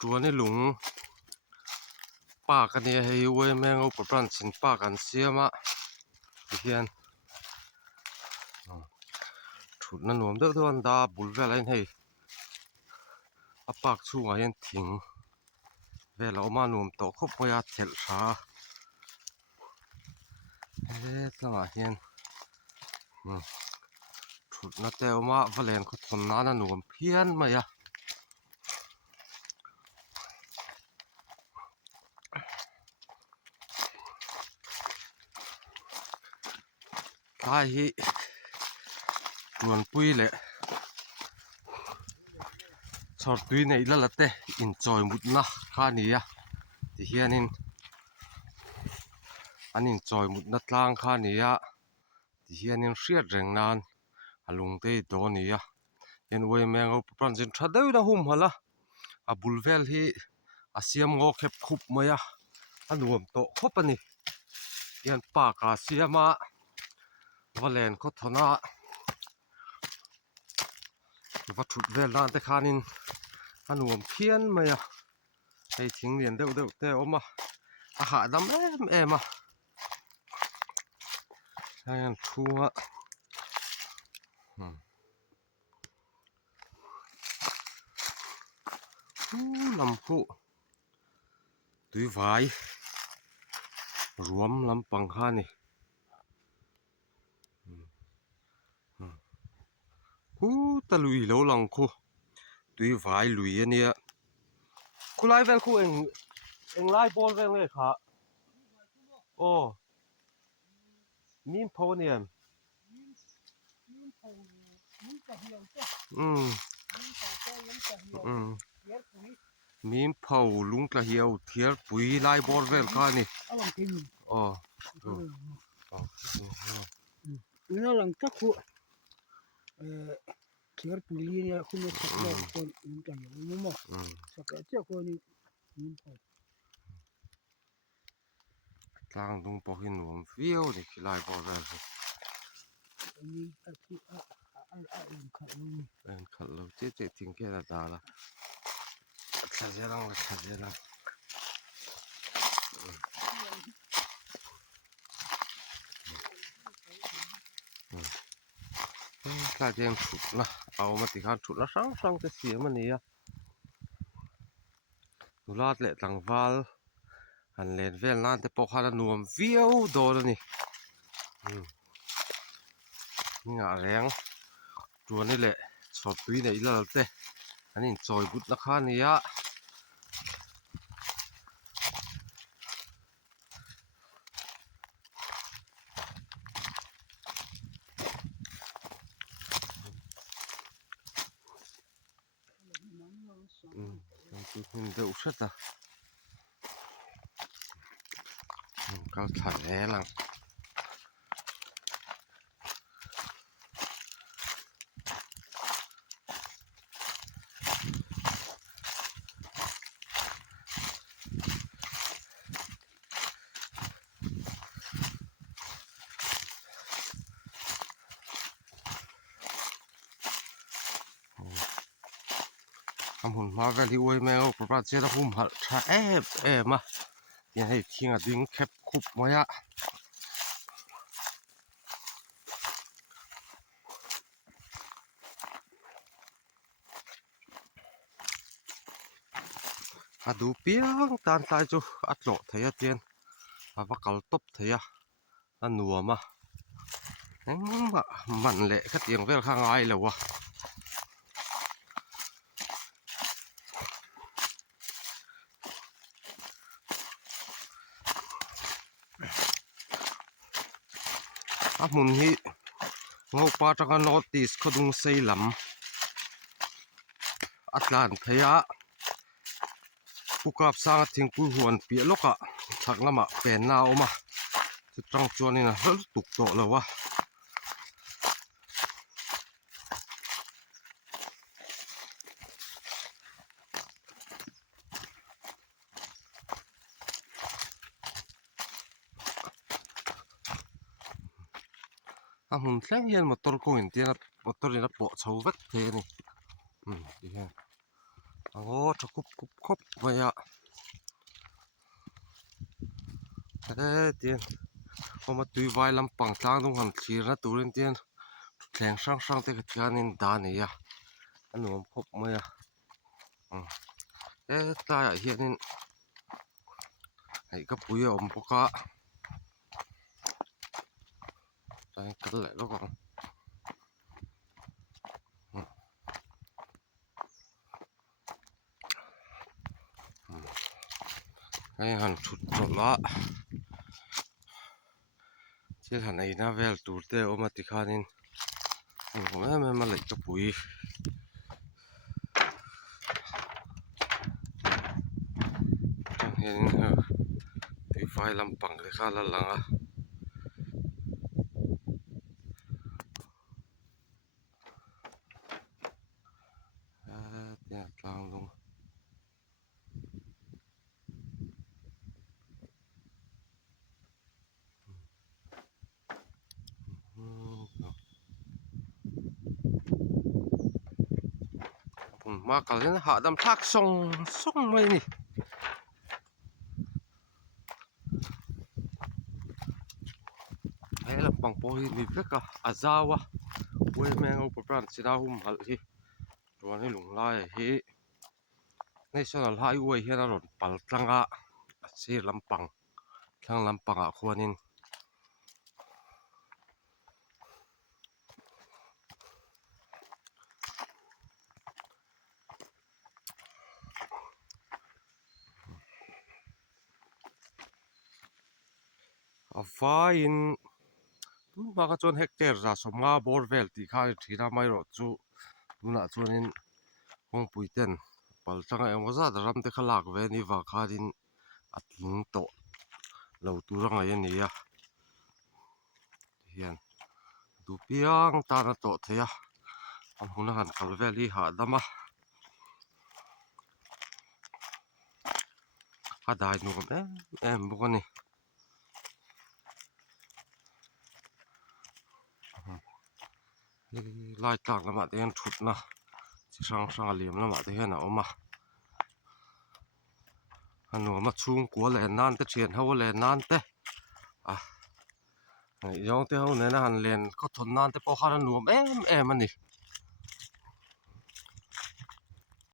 ตัวนี่หลุงป้ากันเนี่ยให้เว้ยแม่งเอาปรันสินป้ากันเสียมาเฮียนชุดนั้นหนุ่มเด้ออันดาบุลเวลให้อาปากชูงเฮียนทิ้งเวลาเอามาหนุ่มโตคบพยาเถลชาละมาเฮียนชุดนั้นแต่เอามาเวลาเขาทนน้าหนุ่มเพี้ยนมาอย่าใช่นวลปุ้ยเลยชอบตุยในละละเตะอินจอยมุดนะข้านี้อ่ะที่เฮียนินอันอินจอยมุดนัดล่างข้านี้อ่ะที่เฮียนินเสียดแรงนานอาลุงเตยโดนี่อ่ะยันเว้ยแมงเอาปรันจินชัดเดียวนะหุ่มฮะละอาบุลเวลที่อาเซียมงอเข็บคุบมาอ่ะอันรวมโตคบปนี่ยันปากอาเซียมาวเลนก็ทนาวัตถุเวลาแต่ขานินอันรวมเพี้ยนมาอ่ะให้ทิ้งเรียนเดี๋ยวแต่ออกมาอาหารดำมาให้กันทัวลำพูตุยไฟรวมลำปังข้านี่ตะลุยแล้วหลังคูตุยไฟลุยอันเนี้ยคุณไล่เวลคูเองไล่บอลเวลเลยค่ะโอ้มีนพอเนี่ยมีนเผาลุงกระเหี่ยวเทียร์ปุ๋ยไล่บอลเวลข้านี่อ๋อนี่น่ารังจักหัวเทียร์ปุ๋ยเนี่ยคุณไม่ทักเลยคนลุงกระเหี่ยวมั่วสักเจ้าคนนี้มีนเผาทางตรงปอหินหนุ่มฟิวนี่คือไล่บอลเวลมีที่ขัดลงขัดเราเจ๊ทิ้งแค่ละตาละขัดเยอะลังขัดเยอะลังกาเจงฉุดนะเอามาติดขันฉุดนะสั่งจะเสียมันนี่อ่ะดูลาดเละหลังวาลอันเล่นเวลนั่นแต่ปอกหาหนุ่มฟิวโดนนี่นี่งาแรงตัวนี่แหละชอบตุยในละเตะอันนี้จอยบุตรนะคะนี่อ่ะคุณเดือดชัดอ่ะก็ถ่ายแล้วล่ะหุ่นมากันที่อวยแมวประมาณเจ้าหุ่มหัดช้ามาอย่างให้ทิ้งอ่ะดึงแคบคุบมาอะดูเปียงตานตายจูอัดโหลเทียเตียนว่ากัลตบเทียอันนัวมามันเละแค่เตียงเวลข้างไอ้เลยวะมุนฮีงอปาจังนอติสขดุงเซลัมอัตลานเทียผู้กับสร้างทิ้งผู้หวนเปียลกะถักละมาเป็นนาออกมาจะจังจวนนี่นะแล้วตุกโตแล้ววะหุ่นแข็งเฮียนมอเตอร์กูเห็นเตียนมอเตอร์นี่นะปะชาวเวกเทนี่ดีแฮะ โอ้ตะคุบคุบคบไว้อะเตียนพอมาตุยไว้ลำปังทางตรงหันทีนะตูเรนเตียนแข่งช่างเตะกะทิานินดานี่อะอันนู้นคบไว้อะตายเฮียนินไอ้ก็ปุยอมพวกะตายกันแหละแล้วก็ไอ้หันชุดจบละเชื่อหันไอ้หน้าเวลตูเตอมาติคานินแม่มาเลยก็ปุยเห็นตีไฟลำปังเลยข้าละหลังอ่ะเดี๋ยวกลางลงผมมากันเลยนะหาดำทักส่งไม่นี่ไอ้ลำปังโปยมีเพื่อกะอาซาวะเว้ยแมงเอาปราณสิดาหุ่มหัลฮีตัวนี้หลงไล่ฮีในส่วนหลายเว้ยเฮียนรถปัลตังอ่ะสีลำปังทั้งลำปังอ่ะควรนินฟ้าอินมากระจนเฮกเตอร์จะสมงาบอร์เวลที่ข้าทีน่าไม่รอดจูดูน่ะจนินคงปุยเต้นปัลตังเอ็มว่าจะรำเตะขลากเวนี่ว่าข้าดินอัดลิงโตเราตัวรังไงนี่อ่ะเฮียนดูเปียงตาหน้าโตเทียทำหุ่นหันขับเวลี่หาดมาข้าได้หนูกับบุกนี่ไล่ต่างละมาเตียนชุดนะช่างเหลี่ยมละมาเตียนเอามาอันนู้นมาชุ่มกัวแหลนนั่นแต่เชียนเขาแหลนนั่นแต่ย้อนเที่ยวเนี่ยนะฮันเลนก็ทนนั่นแต่พอข้าหนูมันนี่